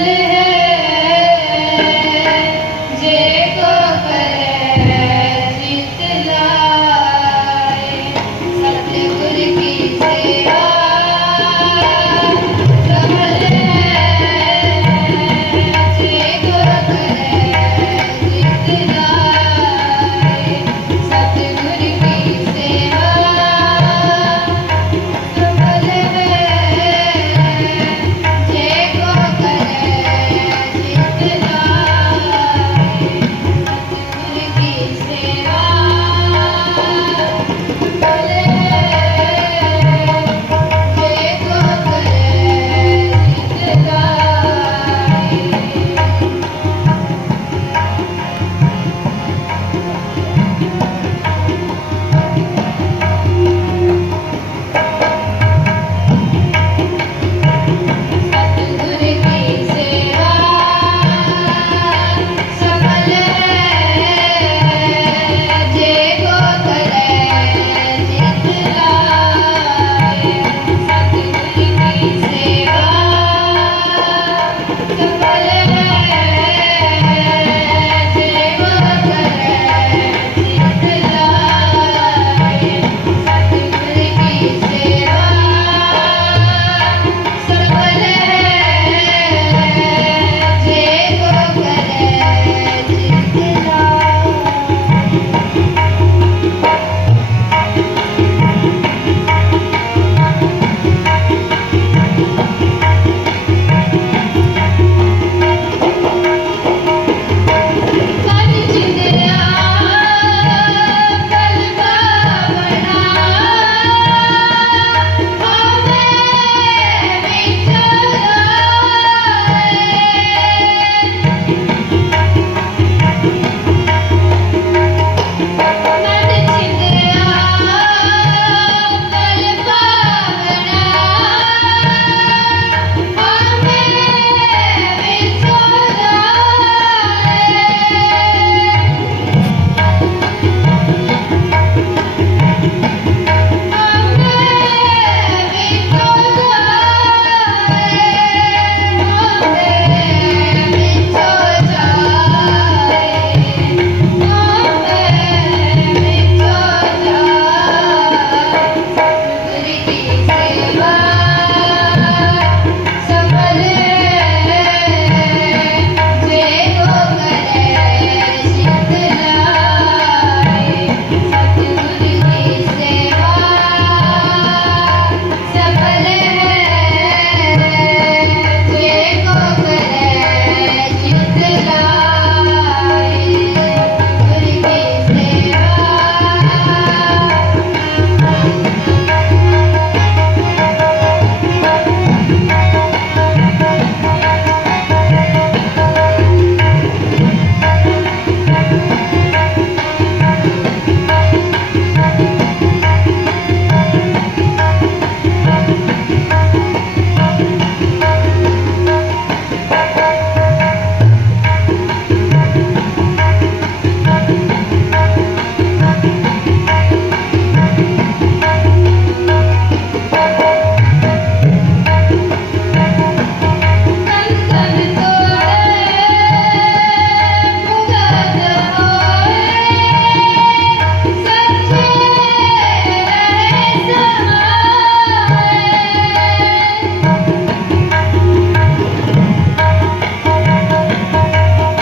Yeah.